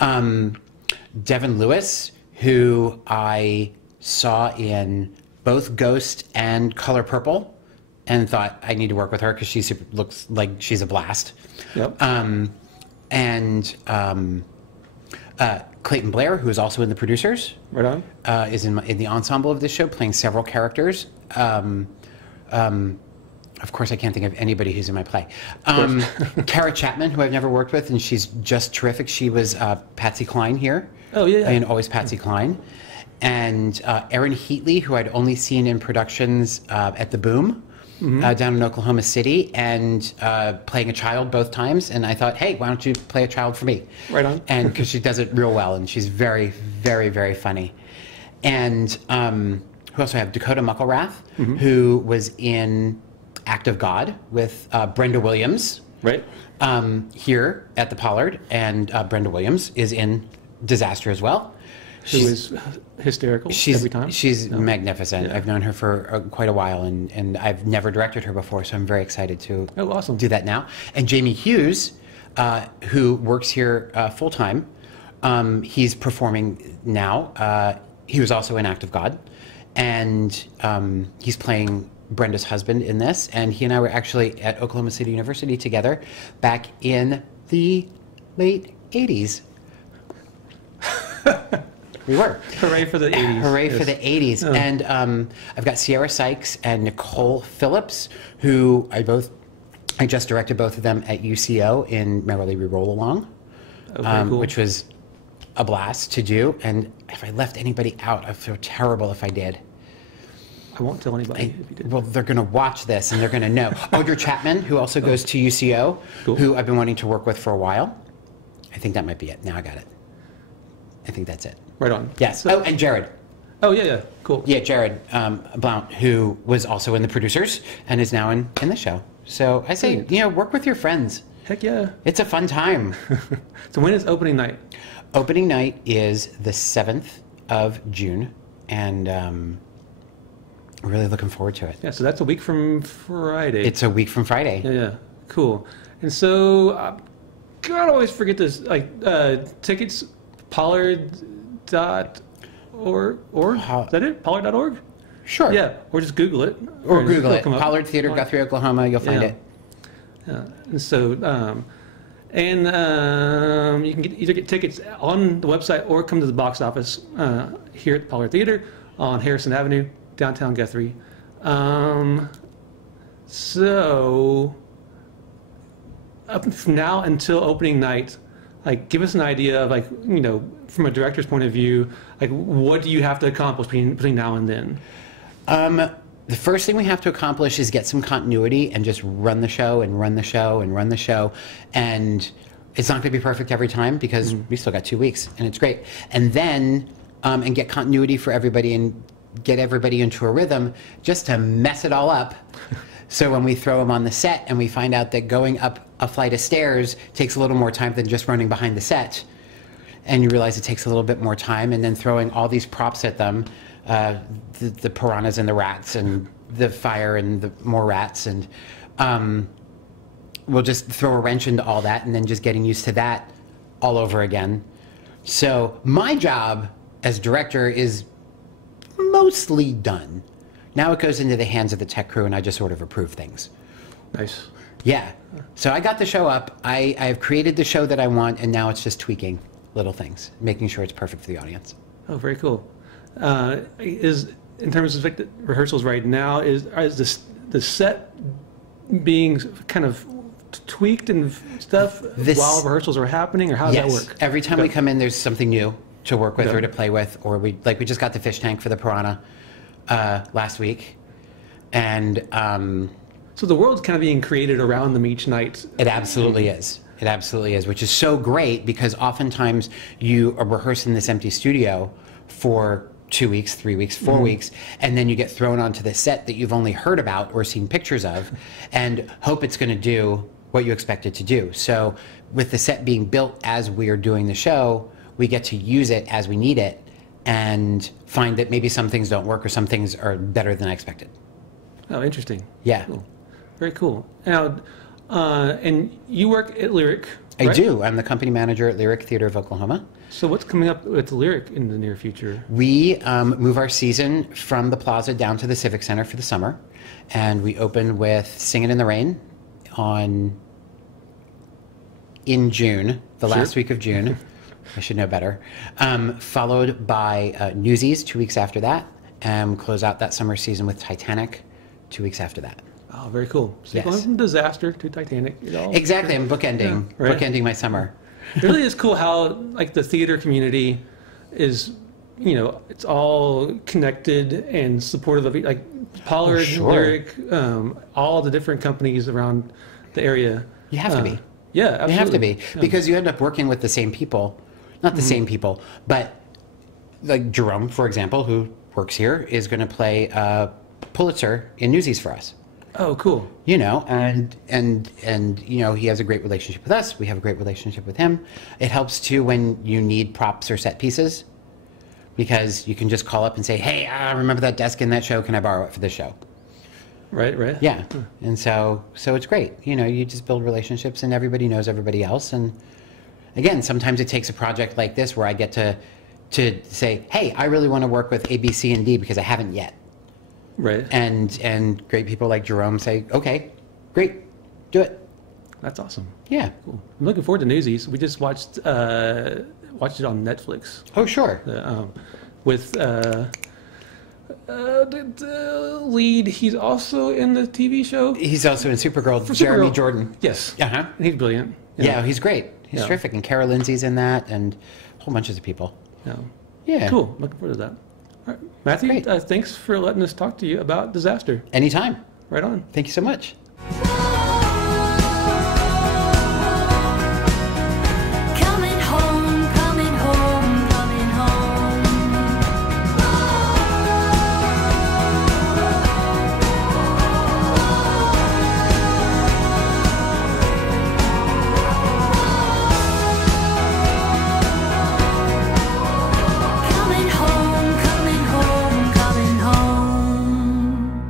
Devin Lewis, who I saw in both Ghost and Color Purple, and thought I need to work with her because she looks like she's a blast. Yep. Clayton Blair, who is also in the Producers, Right on. is in the ensemble of this show, playing several characters. Of course, I can't think of anybody who's in my play. Kara Chapman, who I've never worked with, and she's just terrific. She was Patsy Cline here. Oh, yeah. And always Patsy Cline. And Erin Heatley, who I'd only seen in productions at the Boom down in Oklahoma City, and playing a child both times. And I thought, hey, why don't you play a child for me? Right on. And because she does it real well, and she's very, very, very funny. And who else do I have? Dakota Mucklerath, who was in Act of God with Brenda Williams. Right. Here at the Pollard, and Brenda Williams is in Disaster as well. Who is hysterical every time. She's magnificent. I've known her for quite a while, and I've never directed her before, so I'm very excited to do that now. And Jamie Hughes, who works here full time, he's performing now. He was also in Act of God, and he's playing Brenda's husband in this, and he and I were actually at Oklahoma City University together back in the late 80s. We were. Hooray for the 80s. Hooray for the 80s. Oh. And I've got Sierra Sykes and Nicole Phillips, who I just directed both of them at UCO in Merrily We Roll Along, Cool. which was a blast to do. And if I left anybody out, I feel terrible if I did. I won't tell anybody if you did. Well, they're going to watch this and they're going to know. Audra Chapman, who also goes to UCO, who I've been wanting to work with for a while. I think that might be it. Now I got it. I think that's it. Right on. Yes. So, and Jared. Oh, yeah. Cool. Yeah, Jared Blount, who was also in the Producers and is now in the show. So I say, work with your friends. Heck yeah. It's a fun time. So when is opening night? Opening night is the 7th of June, and I'm really looking forward to it. Yeah, so that's a week from Friday. It's a week from Friday. Yeah. Cool. And so, God, I always forget this. Tickets, Pollard.org. Is that it? Pollard.org? Sure. Yeah. Or just Google it. Or Google it. Come up. Pollard Theater, Guthrie, Oklahoma. You'll find it. Yeah. And so, you can either get tickets on the website or come to the box office here at the Pollard Theater on Harrison Avenue, downtown Guthrie. So, up from now until opening night, give us an idea of from a director's point of view, what do you have to accomplish between now and then? The first thing we have to accomplish is get some continuity and just run the show and run the show and run the show. And it's not going to be perfect every time because we still got 2 weeks and it's great. And then, and get continuity for everybody and get everybody into a rhythm just to mess it all up. So when we throw them on the set and we find out that going up a flight of stairs takes a little more time than just running behind the set, and you realize it takes a little bit more time, and then throwing all these props at them, the piranhas and the rats and the fire and the more rats, and we'll just throw a wrench into all that and then just getting used to that all over again. So my job as director is mostly done. Now it goes into the hands of the tech crew and I just sort of approve things. Nice. Yeah. So I got the show up. I've created the show that I want, and now it's just tweaking little things, making sure it's perfect for the audience. Oh, very cool. Is in terms of the rehearsals right now, is the set being kind of tweaked and stuff while rehearsals are happening, or how does that work? Every time we come in, there's something new to work with Okay. or to play with, or we just got the fish tank for the piranha last week, and So the world's kind of being created around them each night. it absolutely is. It absolutely is, which is so great because oftentimes you are rehearsing this empty studio for 2 weeks, 3 weeks, 4 weeks, and then you get thrown onto the set that you've only heard about or seen pictures of and hope it's going to do what you expect it to do. So with the set being built as we are doing the show, we get to use it as we need it and find that maybe some things don't work or some things are better than I expected. Oh, interesting. Yeah. Cool. Very cool. Now, and you work at Lyric, I right? do. I'm the company manager at Lyric Theater of Oklahoma. So what's coming up with Lyric in the near future? We move our season from the Plaza down to the Civic Center for the summer, and we open with Singin' in the Rain in June, the last week of June. I should know better. Followed by Newsies 2 weeks after that, and close out that summer season with Titanic 2 weeks after that. Oh, very cool. So Yes. you're going from Disaster to Titanic. It all Exactly, I'm bookending, Yeah, right. bookending my summer. It really is cool how like the theater community is, it's all connected and supportive of like Pollard, sure. Lyric, all the different companies around the area. You have to be. Yeah, absolutely. You have to be, Yeah. because you end up working with the same people, not the same people, but like Jerome, for example, who works here, is going to play Pulitzer in Newsies for us. Oh, cool. And he has a great relationship with us. We have a great relationship with him. It helps too when you need props or set pieces, because you can just call up and say, "Hey, I remember that desk in that show. Can I borrow it for this show?" Right. Yeah. And so it's great. You just build relationships and everybody knows everybody else. And again, sometimes it takes a project like this where I get to say, "Hey, I really want to work with A, B, C, and D because I haven't yet." Right. And great people like Jerome say, "Okay, great, do it." That's awesome. Yeah. Cool. I'm looking forward to Newsies. We just watched it on Netflix. Oh, sure. With the lead. He's also in the TV show. He's also in Supergirl, For Jeremy Supergirl. Jordan. Yes. Uh-huh. And he's brilliant. Yeah, he's great. He's Yeah. terrific. And Kara Lindsay's in that, and a whole bunch of people. Yeah. Yeah. Cool. Looking forward to that. All right. Matthew, Great. thanks for letting us talk to you about Disaster. Anytime. Right on. Thank you so much. Coming home, coming home, coming home. Coming home, coming home, coming home.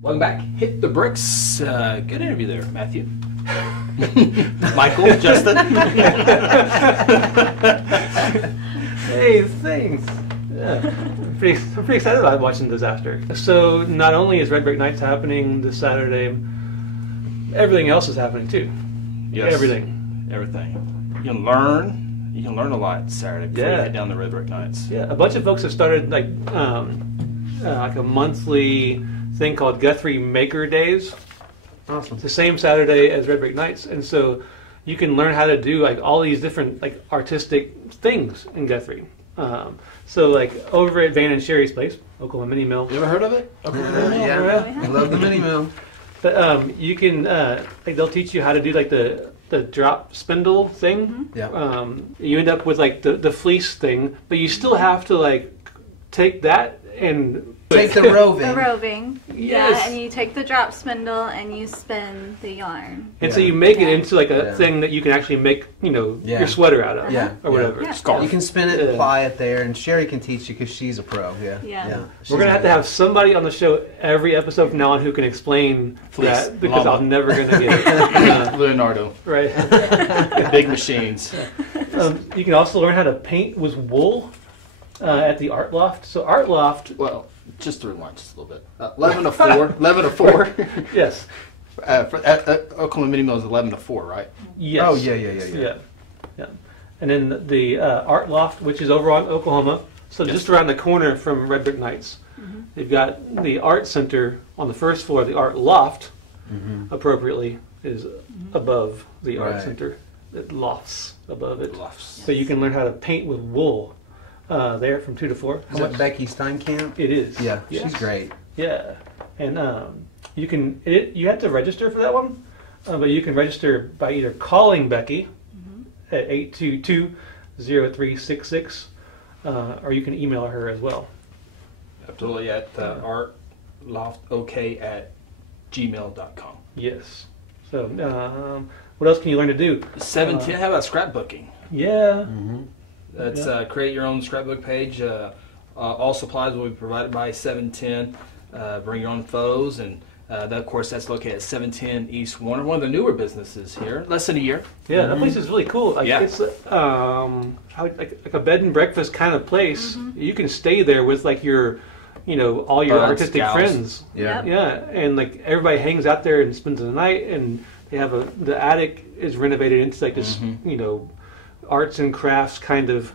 Welcome back. Hit the bricks. Good interview there, Matthew. Michael, Justin. Hey, thanks. Yeah. I'm pretty excited about watching Disaster. So not only is Red Brick Nights happening this Saturday, everything else is happening too. Yes. Everything. You can learn. You can learn a lot Saturday before you Yeah. head down the Red Brick Nights. Yeah, a bunch of folks have started like a monthly thing called Guthrie Maker Days. Awesome. It's the same Saturday as Red Brick Nights, and so you can learn how to do like all these different like artistic things in Guthrie. So like over at Van and Sherry's place, Oklahoma Mini Mill. You ever heard of it? Yeah, I love the mini mill. But you can like they'll teach you how to do like the drop spindle thing. Yeah. You end up with like the fleece thing, but you still have to like take that and Take the roving. The roving. Yes. Yeah, and you take the drop spindle and you spin the yarn. And so Yeah. you make it into like a Yeah. thing that you can actually make, Yeah. your sweater out of, Yeah. or whatever. Yeah. Scarf. You can spin it, Yeah. apply it there, and Sherry can teach you because she's a pro. Yeah. Yeah. We're gonna have to have somebody on the show every episode from now on who can explain Fleece. that because Llama. I'm never gonna get it. Leonardo. Right. Big machines. You can also learn how to paint with wool at the Art Loft. So Art Loft, Well, just to rewind just a little bit. 11 to 4. 11 to 4. yes, At Oklahoma Mini Mill is 11 to 4, right? yes. Oh, yeah. Yeah. And then the Art Loft, which is over on Oklahoma, so just around the corner from Red Brick Nights. They've got the Art Center on the first floor. The Art Loft, appropriately, is above the Art Right. Center. it lofts above it. Lofts. So you can learn how to paint with wool there from 2 to 4. Is that Becky Steinkamp? It is. Yeah, Yes. she's great. Yeah, and you can. You have to register for that one, but you can register by either calling Becky at 822-0366, or you can email her as well. Absolutely, at artloftok@gmail.com. Yes. So, what else can you learn to do? 17. How about scrapbooking? Yeah. That's create your own scrapbook page. All supplies will be provided by 710. Bring your own photos, and that, of course, that's located at 710 East Warner, one of the newer businesses here. Less than a year. Yeah, that place is really cool. Like, Yeah. it's like a bed and breakfast kind of place. You can stay there with like your, all your Buds, artistic gals. friends. Yeah. Yeah, and like everybody hangs out there and spends the night, and they have the attic is renovated into like this, arts and crafts kind of.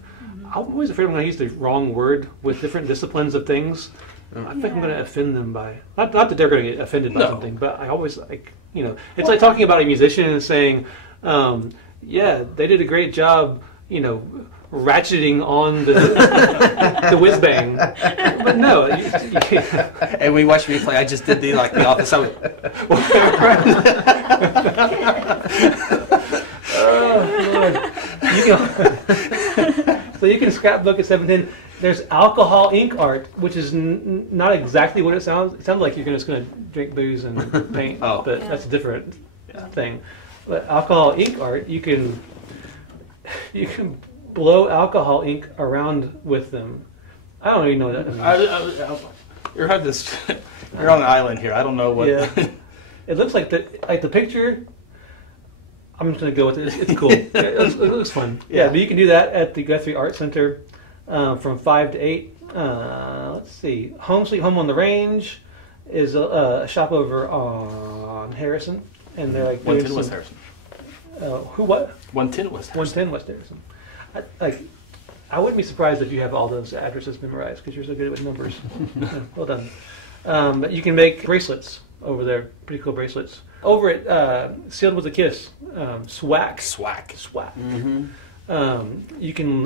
I'm always afraid I'm going to use the wrong word with different disciplines of things. I think I'm going to offend them by not that they're going to get offended by something, but I always it's like talking about a musician and saying, yeah, they did a great job, ratcheting on the the whiz bang, but no. And we watched me play. I just did the office. So you can scrapbook at 710. There's alcohol ink art, which is not exactly what it sounds. It sounds like you're just going to drink booze and paint, but that's a different thing. But alcohol ink art, you can blow alcohol ink around with them. I don't even know what that means. You're on this. You're on an island here. I don't know what. Yeah. It looks like the picture. I'm just going to go with it. It's cool. It looks fun. Yeah, but you can do that at the Guthrie Art Center from 5 to 8. Let's see. Home Sweet Home on the Range is a shop over on Harrison. And they're like 110 West Harrison. Who what? 110 West Harrison. 110 West Harrison. I wouldn't be surprised if you have all those addresses memorized because you're so good with numbers. Yeah, well done. But you can make bracelets over there. Pretty cool bracelets. Over at Sealed with a Kiss, SWAC. You can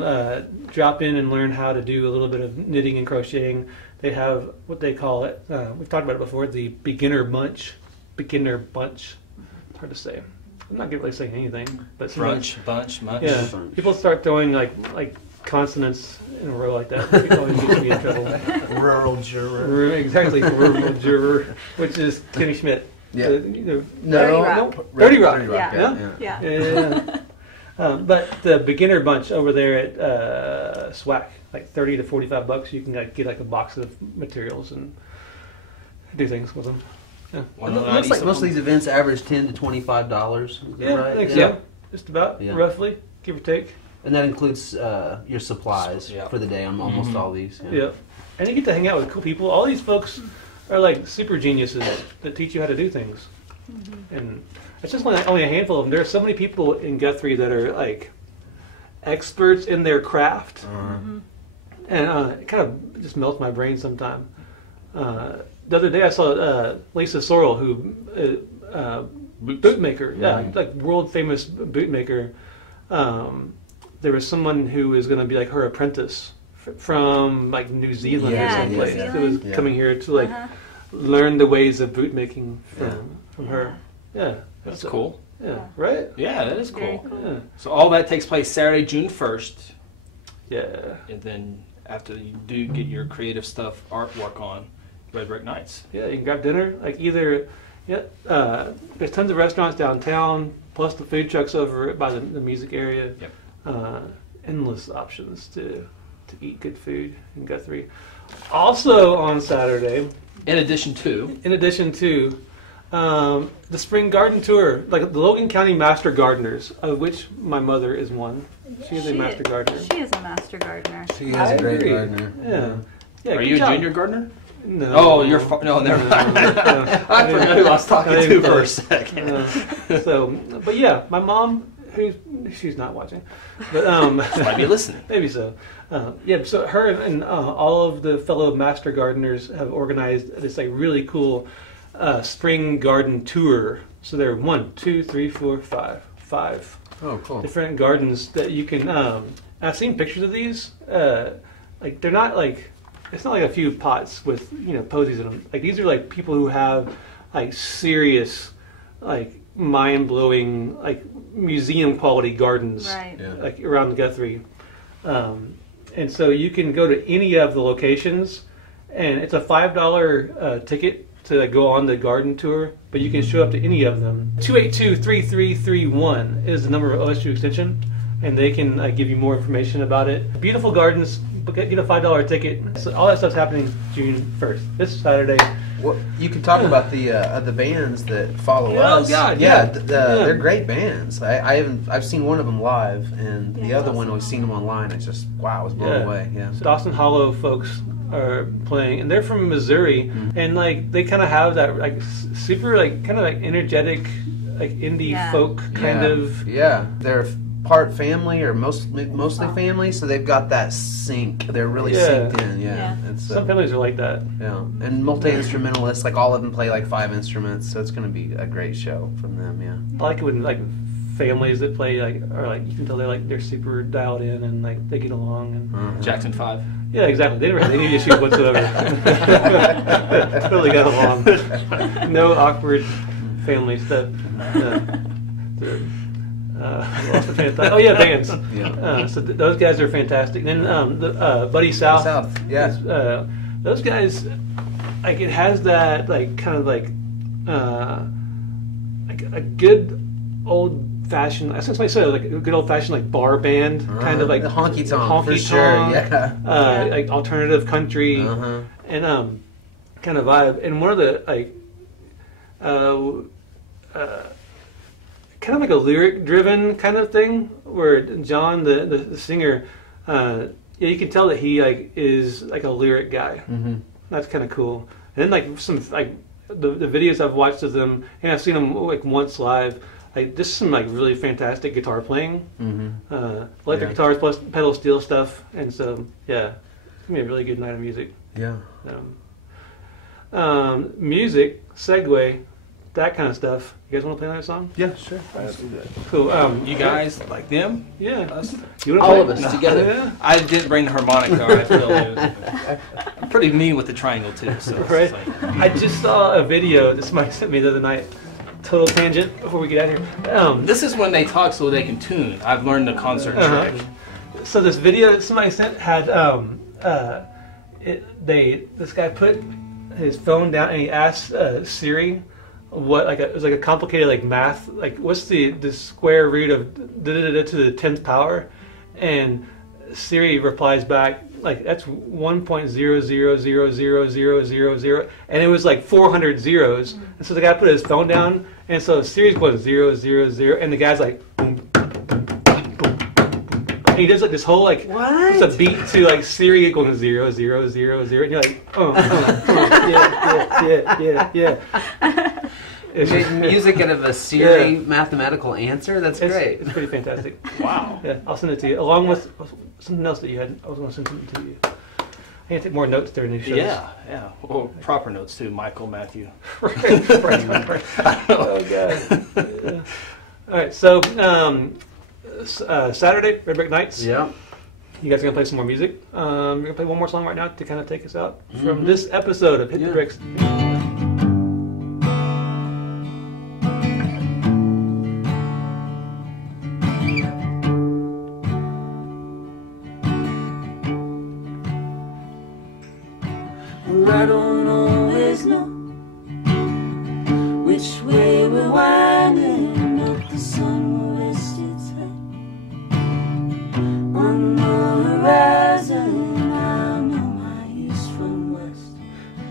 drop in and learn how to do a little bit of knitting and crocheting. They have what they call it, we've talked about it before, the beginner bunch. It's hard to say. I'm not really saying anything. But Brunch, bunch, munch. Yeah, people start throwing like consonants in a row like that. It always gets me in trouble. Rural juror. Exactly, rural juror, which is Timmy Schmidt. Yeah. Dirty Rock. Dirty Rock. Yeah. But the beginner bunch over there at SWAC, like $30 to $45, you can get like a box of materials and do things with them. Yeah. It looks like most of these events average $10 to $25. Is that Yeah, right? I think so. Just about, roughly, give or take. And that includes your supplies for the day on almost all these. Yeah. And you get to hang out with cool people. All these folks are like super geniuses that teach you how to do things. And it's just only a handful of them. There are so many people in Guthrie that are like experts in their craft. And it kind of just melts my brain sometime. The other day I saw Lisa Sorrell, who bootmaker, like world famous bootmaker. There was someone who was going to be like her apprentice from like New Zealand or someplace that was coming here to like learn the ways of bootmaking from her. Yeah, That's cool. Yeah, right? Yeah, that is Very cool. cool. Yeah. So all that takes place Saturday, June 1st. Yeah. And then after you do get your creative stuff, artwork on, Red Brick Nights. Yeah, you can grab dinner. Like either, there's tons of restaurants downtown, plus the food trucks over by the music area. Yep. Endless options to eat good food in Guthrie. Also on Saturday, In addition to, the Spring Garden Tour, like the Logan County Master Gardeners, of which my mother is one. She is a master gardener. She is a master gardener. She is I a great agree. gardener. Yeah. are good you a job. junior gardener? No. Oh, you're no, never mind. I forgot who I was talking to for a second. But yeah, my mom, she's not watching, but She might be listening. maybe so. So her and all of the fellow master gardeners have organized this like really cool spring garden tour. So there are 5 Oh, cool. different gardens that you can. I've seen pictures of these. Like they're not like it's not like a few pots with posies in them. Like these are like people who have like serious, like mind-blowing, like museum quality gardens, Right. Yeah. like around Guthrie. And so you can go to any of the locations, and it's a $5 ticket to go on the garden tour, but you can show up to any of them. 282-3331 is the number of OSU extension, and they can give you more information about it. Beautiful gardens, but get a $5 ticket. So all that stuff's happening June 1st, this Saturday. Well, you can talk about the bands that follow Oh, us. God, yeah, yeah. they're great bands. I've seen one of them live, and the Yeah, other one awesome. we've seen them online. It's just wow, I was blown away. Yeah. So Dawson Hollow folks are playing, and they're from Missouri, and like they kind of have that like super like kind of like energetic like indie Yeah. folk kind of. Yeah, they're part family or mostly family, so they've got that sync. They're really Yeah. synced in. Yeah, Yeah. It's, Some families are like that. yeah, and multi-instrumentalists. Like all of them play like 5 instruments, so it's going to be a great show from them. Yeah. I like it when like families that play like are like you can tell they're super dialed in and like they get along and Jackson 5. yeah, exactly. They didn't have any issues whatsoever. Totally got along. No awkward family stuff. I lost the train of thought. Oh yeah, bands. Yeah. So those guys are fantastic. Then Buddy South. Yeah. is, those guys, like it has that like kind of like a good old fashioned. I was say like a good old fashioned like bar band kind of like the honky tonk for sure. Yeah. Like alternative country and kind of vibe. And one of the like kind of like a lyric driven kind of thing where John the singer yeah, you can tell that he like is like a lyric guy. That's kind of cool. And then like some like the videos I've watched of them, and I've seen them like once live, like just some like really fantastic guitar playing, electric guitars plus pedal steel stuff, and so yeah, it's gonna be a really good night of music. Yeah. Music, segue, that kind of stuff. You guys want to play another song? Yeah, sure. Cool. You guys like them? Yeah. Us? You wanna All play? of us together. Yeah. I didn't bring the harmonica. I feel I'm pretty mean with the triangle too. So it's Right. like- I just saw a video this Mike sent me the other night. Total tangent before we get out of here. this is when they talk so they can tune. I've learned the concert trick. So this video that somebody sent had this guy put his phone down and he asked Siri what it was like a complicated like math, like what's the square root of to the 10th power, and Siri replies back like that's 1.0000000, and it was like 400 zeros, and so the guy put his phone down, and so Siri's going 000, and the guy's like boom, boom, boom, boom, boom. And he does like this whole like it's a beat to like Siri going 00000, and you're like yeah. It's Made just- music out of a Siri Yeah. mathematical answer. That's It's, great. it's pretty fantastic. Wow. Yeah, I'll send it to you along with something else that you had. I was going to send something to you. I need to take more notes during these shows. Yeah, yeah. Well, proper notes too. Michael, Matthew. right. Oh god. Yeah. All right, so Saturday, Red Brick Nights. Yeah. You guys are gonna play some more music. We're gonna play one more song right now to kind of take us out from this episode of Hit the Yeah. Bricks. I don't always know which way we're winding, but the sun will rest its head on the horizon. I know my east from west,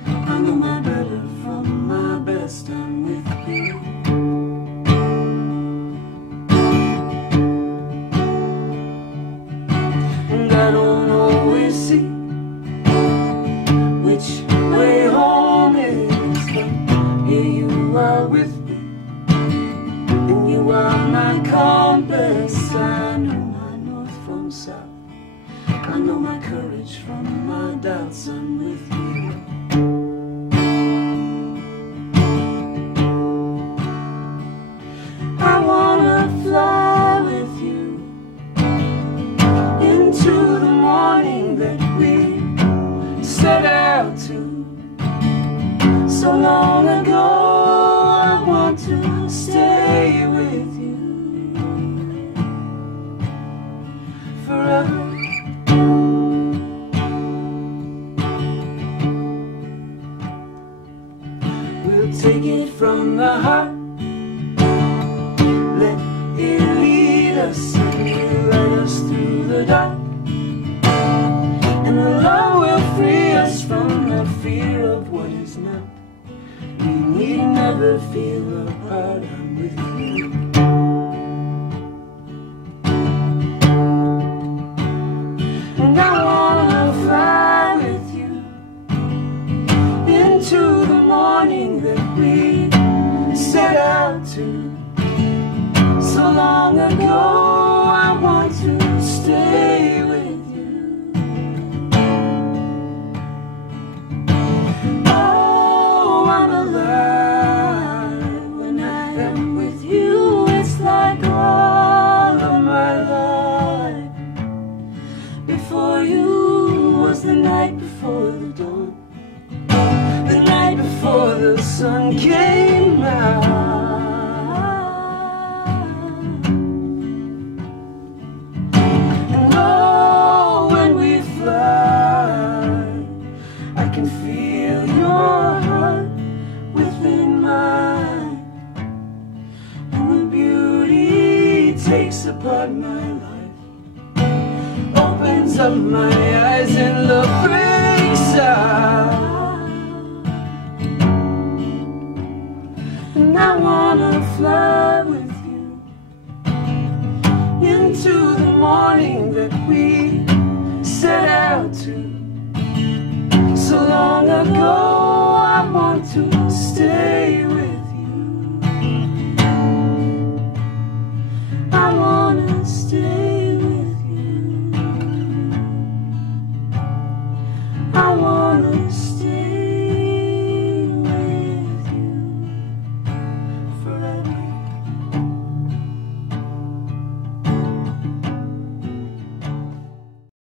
I know my better from my best. I'm with you. And I don't always see which way home is, but here you are with me, and you are my compass. I know my north from south, I know my courage from my doubts. I'm with you. I wanna fly with stay with you forever. We'll take it from the heart, let it lead us and light us through the dark, and the love will free us from the fear of what is not. We need never feel apart. I'm with you. And I wanna fly with you into the morning that we set out to. So long ago, I want to stay with you. Oh, I'm alive when I am with you. It's like all of my life. Before you was the night before the dawn, the night before the sun came out. And oh, when we fly, I can feel your heart within mine, and the beauty takes apart my life, opens up my eyes and love breaks out.